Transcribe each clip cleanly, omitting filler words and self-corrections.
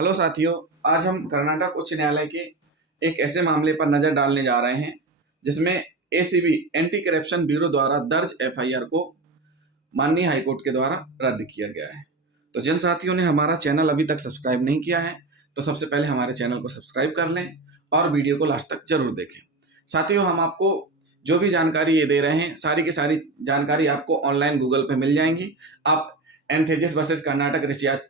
Hello साथियों, आज हम कर्नाटक उच्च न्यायालय के एक ऐसे मामले पर नजर डालने जा रहे हैं जिसमें एसीबी एंटी करप्शन ब्यूरो द्वारा दर्ज एफआईआर को माननीय हाईकोर्ट के द्वारा रद्द किया गया है। तो जिन साथियों ने हमारा चैनल अभी तक सब्सक्राइब नहीं किया है तो सबसे पहले हमारे चैनल को सब्सक्राइब कर लें और वीडियो को लास्ट तक जरूर देखें। साथियों, हम आपको जो भी जानकारी ये दे रहे हैं सारी की सारी जानकारी आपको ऑनलाइन गूगल पे मिल जाएंगी। आप एंथेजिस वर्सेस कर्नाटक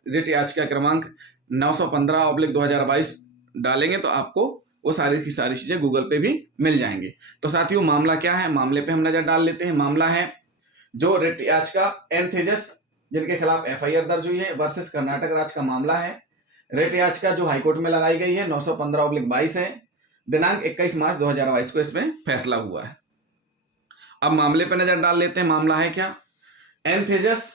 रिट याचिका क्रमांक 915/2022 डालेंगे तो आपको वो सारी की सारी चीजें गूगल पे भी मिल जाएंगी। तो साथियों, मामला क्या है, मामले पे हम नजर डाल लेते हैं। मामला है जो रिट याचिका एंथेजिस जिनके खिलाफ एफआईआर दर्ज हुई है वर्सेस कर्नाटक राज्य का मामला है। रिट याचिका जो हाईकोर्ट में लगाई गई है 915/22 है। दिनांक 21 मार्च 2022 को इसमें फैसला हुआ है। अब मामले पे नजर डाल लेते हैं। मामला है क्या, एंथेजिस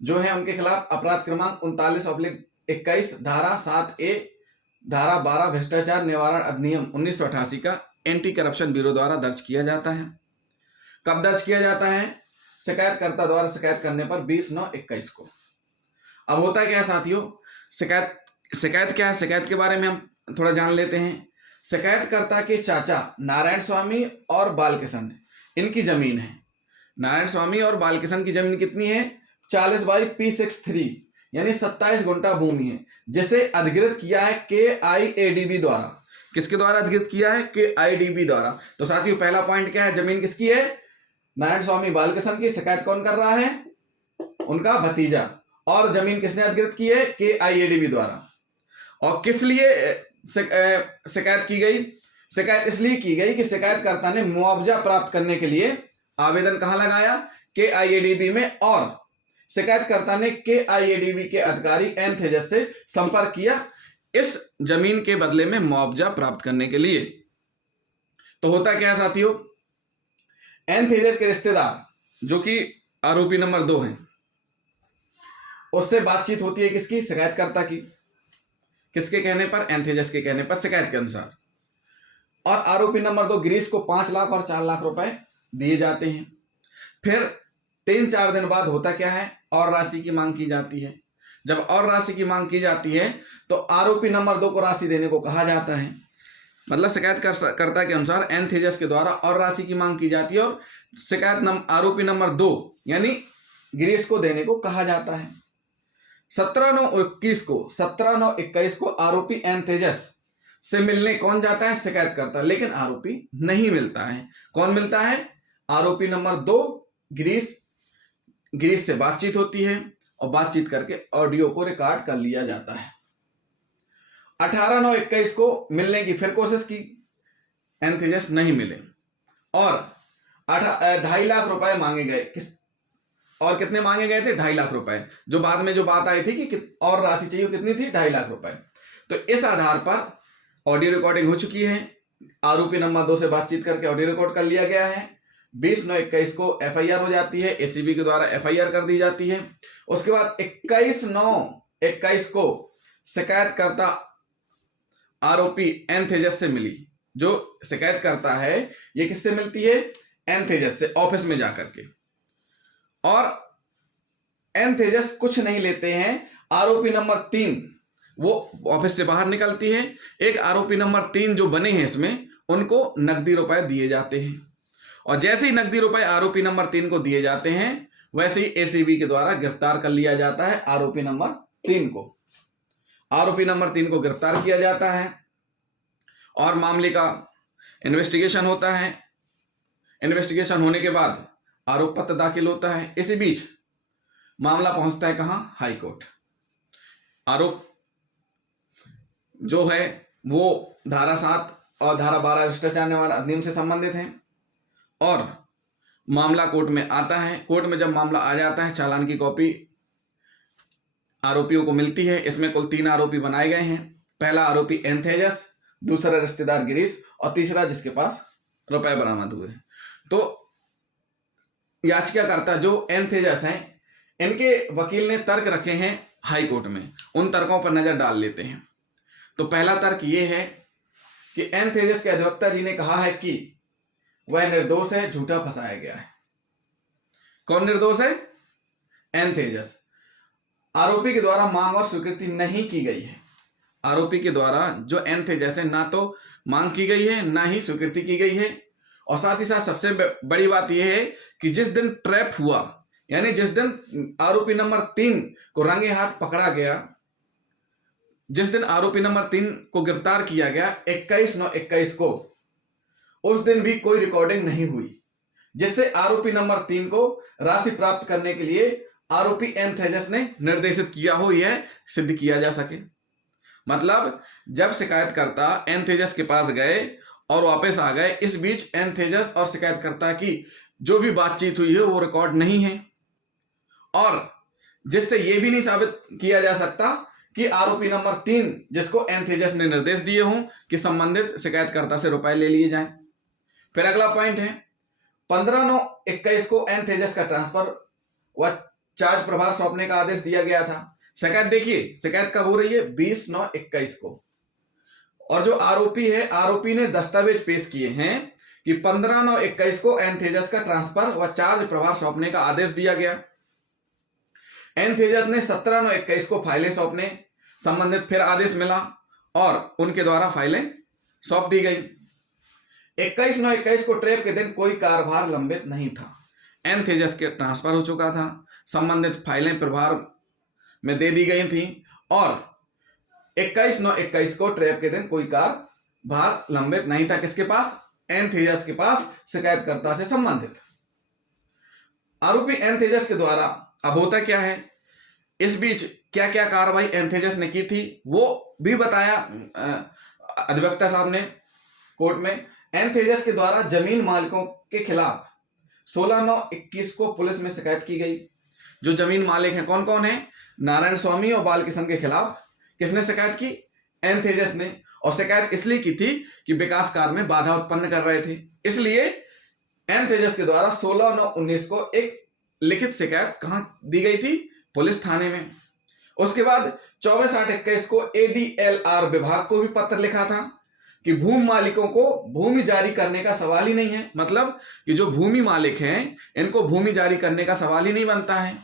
जो है उनके खिलाफ अपराध क्रमांक 39/21 धारा 7A धारा 12 भ्रष्टाचार निवारण अधिनियम 1988 का एंटी करप्शन ब्यूरो द्वारा दर्ज किया जाता है। कब दर्ज किया जाता है? शिकायतकर्ता द्वारा शिकायत करने पर 20/9/21 को। अब होता क्या है साथियों, शिकायत क्या है, शिकायत के बारे में हम थोड़ा जान लेते हैं। शिकायतकर्ता के चाचा नारायण स्वामी और बालकिशन इनकी जमीन है। नारायण स्वामी और बालकिशन की जमीन कितनी है? 40/P63 यानी 27 गुंठा भूमि है, जिसे अधिकृत किया है KIADB द्वारा। किसके द्वारा अधिकृत किया है? KIADB द्वारा। तो साथियों, पहला पॉइंट क्या है, जमीन किसकी है? नारायण स्वामी बालकिशन की। शिकायत कौन कर रहा है? उनका भतीजा। और जमीन किसने अधिकृत की है? KIADB द्वारा। और किस लिए शिकायत की गई? शिकायत इसलिए की गई कि शिकायतकर्ता ने मुआवजा प्राप्त करने के लिए आवेदन कहां लगाया? KIADB में। और शिकायतकर्ता ने KIADB के अधिकारी एंथेजिस से संपर्क किया इस जमीन के बदले में मुआवजा प्राप्त करने के लिए। तो होता क्या है साथियों, एंथेजिस के रिश्तेदार जो कि आरोपी नंबर 2 हैं, उससे बातचीत होती है किसकी? शिकायतकर्ता की। किसके कहने पर? एंथेजिस के कहने पर, शिकायत के अनुसार। और आरोपी नंबर 2 गिरीश को 5 लाख और 4 लाख रुपए दिए जाते हैं। फिर 3-4 दिन बाद होता क्या है, और राशि की मांग की जाती है। जब और राशि की मांग की जाती है तो आरोपी नंबर 2 को राशि देने को कहा जाता है। मतलब शिकायतकर्ता के अनुसार एंथेजिस के द्वारा और राशि की मांग की जाती है और आरोपी नंबर 2 यानी गिरीश को देने को कहा जाता है। 17/9/21 को आरोपी एंथेजिस से मिलने कौन जाता है? शिकायतकर्ता। लेकिन आरोपी नहीं मिलता है। कौन मिलता है? आरोपी नंबर 2 गिरीश से बातचीत होती है और बातचीत करके ऑडियो को रिकॉर्ड कर लिया जाता है। 18/9/21 को मिलने की फिर कोशिश की, एंथेजिस नहीं मिले और 2.5 लाख रुपए मांगे गए। और कितने मांगे गए थे? 2.5 लाख रुपए। जो बाद में जो बात आई थी कि और राशि चाहिए, कितनी थी? 2.5 लाख रुपए। तो इस आधार पर ऑडियो रिकॉर्डिंग हो चुकी है। आरोपी नंबर 2 से बातचीत करके ऑडियो रिकॉर्ड कर लिया गया है। 20/9/21 को एफआईआर हो जाती है, एसीबी के द्वारा एफआईआर कर दी जाती है। उसके बाद 21/9/21 को शिकायतकर्ता आरोपी एंथेजिस से मिली। जो शिकायत करता है ये किससे मिलती है? एंथेजिस से, ऑफिस में जाकर के। और एंथेजिस कुछ नहीं लेते हैं। आरोपी नंबर 3 वो ऑफिस से बाहर निकलती है। एक आरोपी नंबर 3 जो बने हैं इसमें, उनको नकदी रुपए दिए जाते हैं। और जैसे ही नकदी रुपए आरोपी नंबर 3 को दिए जाते हैं वैसे ही एसीबी के द्वारा गिरफ्तार कर लिया जाता है आरोपी नंबर 3 को। आरोपी नंबर 3 को गिरफ्तार किया जाता है और मामले का इन्वेस्टिगेशन होता है। इन्वेस्टिगेशन होने के बाद आरोप पत्र दाखिल होता है। इसी बीच मामला पहुंचता है कहां? High court. आरोप जो है वो धारा 7 और धारा 12 भ्रष्टाचार निवारण अधिनियम से संबंधित है और मामला कोर्ट में आता है। कोर्ट में जब मामला आ जाता है, चालान की कॉपी आरोपियों को मिलती है। इसमें कुल 3 आरोपी बनाए गए हैं। पहला आरोपी एंथेजिस, दूसरा रिश्तेदार गिरीश और तीसरा जिसके पास रुपए बरामद हुए। तो याचिकाकर्ता जो एंथेजिस हैं, इनके वकील ने तर्क रखे हैं हाई कोर्ट में। उन तर्कों पर नजर डाल लेते हैं। तो पहला तर्क ये है कि एंथेजिस के अधिवक्ता जी ने कहा है कि वह निर्दोष है, झूठा फंसाया गया है। कौन निर्दोष है? एंथेजिस। आरोपी के द्वारा मांग और स्वीकृति नहीं की गई है। आरोपी के द्वारा जो एन तेजस है ना तो मांग की गई है ना ही स्वीकृति की गई है। और साथ ही साथ सबसे बड़ी बात यह है कि जिस दिन ट्रैप हुआ, यानी जिस दिन आरोपी नंबर 3 को रंगे हाथ पकड़ा गया, जिस दिन आरोपी नंबर 3 को गिरफ्तार किया गया 21/9/21 को, उस दिन भी कोई रिकॉर्डिंग नहीं हुई, जिससे आरोपी नंबर 3 को राशि प्राप्त करने के लिए आरोपी एन तेजस ने निर्देशित किया हो, यह सिद्ध किया जा सके। मतलब जब शिकायतकर्ता एन तेजस के पास गए और वापस आ गए, इस बीच एन तेजस और शिकायतकर्ता की जो भी बातचीत हुई है वो रिकॉर्ड नहीं है, और जिससे यह भी नहीं साबित किया जा सकता कि आरोपी नंबर 3 जिसको एन तेजस ने निर्देश दिए हों कि संबंधित शिकायतकर्ता से रुपए ले लिए जाएं। फिर अगला पॉइंट है 15/9/21 को एन तेजस का ट्रांसफर व चार्ज प्रभार सौंपने का आदेश दिया गया था। शिकायत देखिए, शिकायत कब हो रही है? 20/9/21 को। और जो आरोपी है, आरोपी ने दस्तावेज पेश किए हैं कि 15/9/21 को एन तेजस का ट्रांसफर व चार्ज प्रभार सौंपने का आदेश दिया गया। एन तेजस ने 17/9/21 को फाइलें सौंपने संबंधित फिर आदेश मिला और उनके द्वारा फाइलें सौंप दी गई। 21/9/21 को ट्रैप के दिन कोई कार्यभार लंबित नहीं था, एन तेजस के ट्रांसफर हो चुका था, संबंधित फाइलें प्रभार में दे दी गई थी और 21/9/21 को ट्रैप के दिन कोई कार्यभार लंबित नहीं था। किसके पास? एन तेजस के पास, शिकायतकर्ता से संबंधित। आरोपी एन तेजस के द्वारा अब होता क्या है, इस बीच क्या क्या कार्रवाई एन तेजस ने की थी वो भी बताया अधिवक्ता साहब ने कोर्ट में। एन तेजस के द्वारा जमीन मालिकों के खिलाफ 16/9/21 को पुलिस में शिकायत की गई। जो जमीन मालिक हैं कौन कौन है? नारायण स्वामी और बालकिशन के खिलाफ किसने शिकायत की? एन तेजस ने। और शिकायत इसलिए की थी कि विकास कार्य में बाधा उत्पन्न कर रहे थे, इसलिए एन तेजस के द्वारा 16/9/19 को एक लिखित शिकायत कहां दी गई थी? पुलिस थाने में। उसके बाद 24/8/21 को ADLR विभाग को भी पत्र लिखा था कि भूमि मालिकों को भूमि जारी करने का सवाल ही नहीं है। मतलब कि जो भूमि मालिक हैं इनको भूमि जारी करने का सवाल ही नहीं बनता है।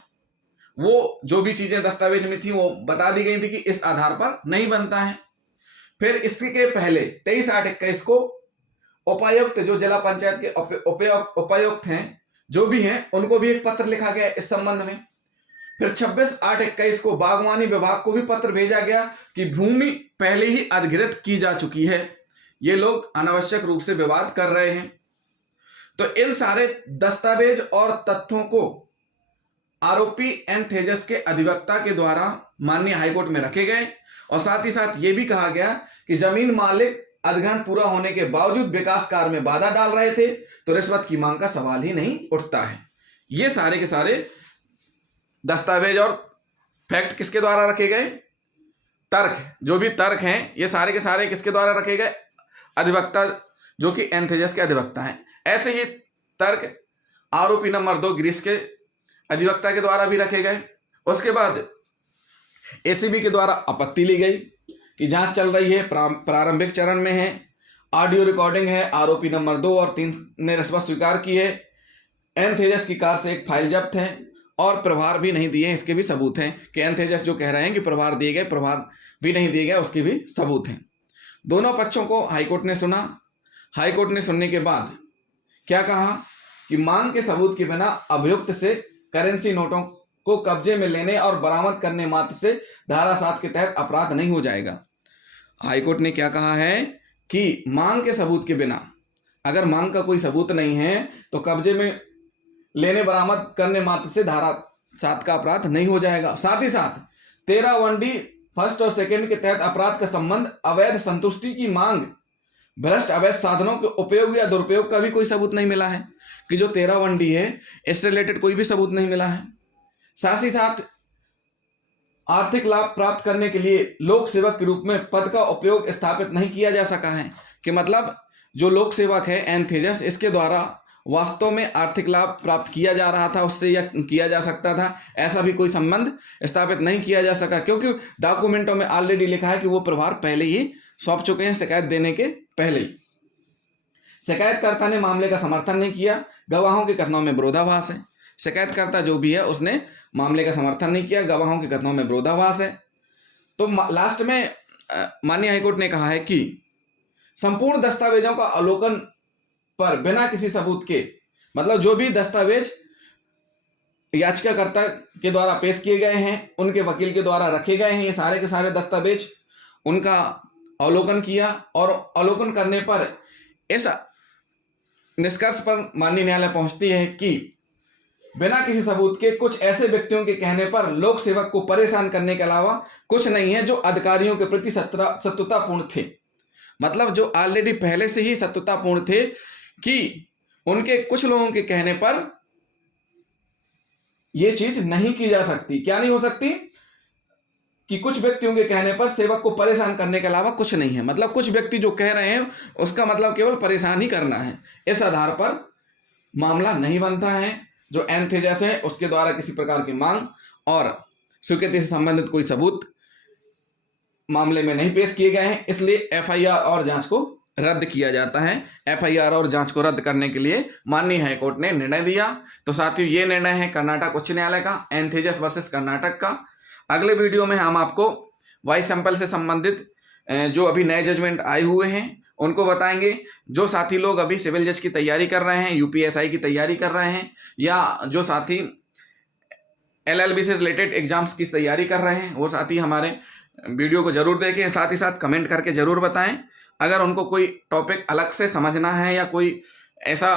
वो जो भी चीजें दस्तावेज में थी वो बता दी गई थी कि इस आधार पर नहीं बनता है। फिर इसके पहले 23/8/21 को उपायुक्त, जो जिला पंचायत के उपायुक्त हैं, जो भी हैं, उनको भी एक पत्र लिखा गया इस संबंध में। फिर 26/8/21 को बागवानी विभाग को भी पत्र भेजा गया कि भूमि पहले ही अधिग्रहित की जा चुकी है, ये लोग अनावश्यक रूप से विवाद कर रहे हैं। तो इन सारे दस्तावेज और तथ्यों को आरोपी एन तेजस के अधिवक्ता के द्वारा माननीय हाईकोर्ट में रखे गए और साथ ही साथ ये भी कहा गया कि जमीन मालिक अधिग्रहण पूरा होने के बावजूद विकास कार्य में बाधा डाल रहे थे, तो रिश्वत की मांग का सवाल ही नहीं उठता है। ये सारे के सारे दस्तावेज और फैक्ट किसके द्वारा रखे गए? तर्क, जो भी तर्क हैं ये सारे के सारे किसके द्वारा रखे गए? अधिवक्ता, जो कि एन तेजस के अधिवक्ता हैं। ऐसे ही तर्क आरोपी नंबर 2 गिरीश के अधिवक्ता के द्वारा भी रखे गए। उसके बाद ACB के द्वारा आपत्ति ली गई कि जांच चल रही है, प्रारंभिक चरण में है, ऑडियो रिकॉर्डिंग है, आरोपी नंबर 2 और 3 ने रिश्वत स्वीकार की है, एन तेजस की कार से एक फाइल जब्त है और प्रभार भी नहीं दिए, इसके भी सबूत हैं कि एन तेजस जो कह रहे हैं कि प्रभार दिए गए, प्रभार भी नहीं दिए गए, उसके भी सबूत हैं। दोनों पक्षों को हाईकोर्ट ने सुना। हाईकोर्ट ने सुनने के बाद क्या कहा कि मांग के सबूत के बिना अभियुक्त से करेंसी नोटों को कब्जे में लेने और बरामद करने मात्र से धारा 7 के तहत अपराध नहीं हो जाएगा। हाईकोर्ट ने क्या कहा है कि मांग के सबूत के बिना, अगर मांग का कोई सबूत नहीं है तो कब्जे में लेने बरामद करने मात्र से धारा 7 का अपराध नहीं हो जाएगा। साथ ही साथ 13(1)D फर्स्ट और सेकंड के तहत अपराध का संबंध अवैध संतुष्टि की मांग, भ्रष्ट अवैध साधनों के उपयोग या दुरुपयोग का भी कोई सबूत नहीं मिला है कि जो 13(1)D है इससे रिलेटेड कोई भी सबूत नहीं मिला है। साथ ही साथ आर्थिक लाभ प्राप्त करने के लिए लोक सेवक के रूप में पद का उपयोग स्थापित नहीं किया जा सका है कि मतलब जो लोक सेवक है एन तेजस, इसके द्वारा वास्तव में आर्थिक लाभ प्राप्त किया जा रहा था उससे या किया जा सकता था, ऐसा भी कोई संबंध स्थापित नहीं किया जा सका क्योंकि डॉक्यूमेंटों में ऑलरेडी लिखा है कि वो प्रभार पहले ही सौंप चुके हैं शिकायत देने के पहले ही। शिकायतकर्ता ने मामले का समर्थन नहीं किया, गवाहों के कथनों में विरोधाभास है। शिकायतकर्ता जो भी है उसने मामले का समर्थन नहीं किया, गवाहों के कथनों में विरोधाभास है। तो लास्ट में माननीय हाईकोर्ट ने कहा है कि संपूर्ण दस्तावेजों का अवलोकन पर बिना किसी सबूत के, मतलब जो भी दस्तावेज याचिकाकर्ता के द्वारा पेश किए गए हैं, उनके वकील के द्वारा रखे गए हैं, ये सारे के सारे दस्तावेज, उनका अवलोकन किया और अवलोकन करने पर ऐसा निष्कर्ष पर माननीय न्यायालय पहुंचती है कि बिना किसी सबूत के कुछ ऐसे व्यक्तियों के कहने पर लोक सेवक को परेशान करने के अलावा कुछ नहीं है जो अधिकारियों के प्रति शत्रुतापूर्ण थे। मतलब जो ऑलरेडी पहले से ही शत्रुतापूर्ण थे कि उनके कुछ लोगों के कहने पर यह चीज नहीं की जा सकती। क्या नहीं हो सकती? कि कुछ व्यक्तियों के कहने पर सेवक को परेशान करने के अलावा कुछ नहीं है। मतलब कुछ व्यक्ति जो कह रहे हैं उसका मतलब केवल परेशान ही करना है। इस आधार पर मामला नहीं बनता है। जो एंथेजस है उसके द्वारा किसी प्रकार की मांग और स्वीकृति से संबंधित कोई सबूत मामले में नहीं पेश किए गए हैं, इसलिए एफआईआर और जांच को रद्द किया जाता है। एफआईआर और जांच को रद्द करने के लिए माननीय हाईकोर्ट ने निर्णय दिया। तो साथियों, ये निर्णय है कर्नाटक उच्च न्यायालय का, एंथेजस वर्सेस कर्नाटक का। अगले वीडियो में हम आपको वॉइस सैंपल से संबंधित जो अभी नए जजमेंट आए हुए हैं उनको बताएंगे। जो साथी लोग अभी सिविल जज की तैयारी कर रहे हैं, यूपीएसआई की तैयारी कर रहे हैं, या जो साथी एलएलबी से रिलेटेड एग्जाम्स की तैयारी कर रहे हैं, वो साथी हमारे वीडियो को जरूर देखें। साथ ही साथ कमेंट करके जरूर बताएं। अगर उनको कोई टॉपिक अलग से समझना है या कोई ऐसा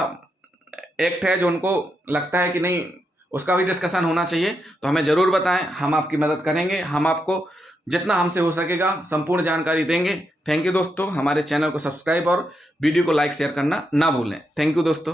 एक्ट है जो उनको लगता है कि नहीं उसका भी डिस्कशन होना चाहिए, तो हमें ज़रूर बताएं। हम आपकी मदद करेंगे। हम आपको जितना हमसे हो सकेगा संपूर्ण जानकारी देंगे। थैंक यू दोस्तों। हमारे चैनल को सब्सक्राइब और वीडियो को लाइक शेयर करना ना भूलें। थैंक यू दोस्तों।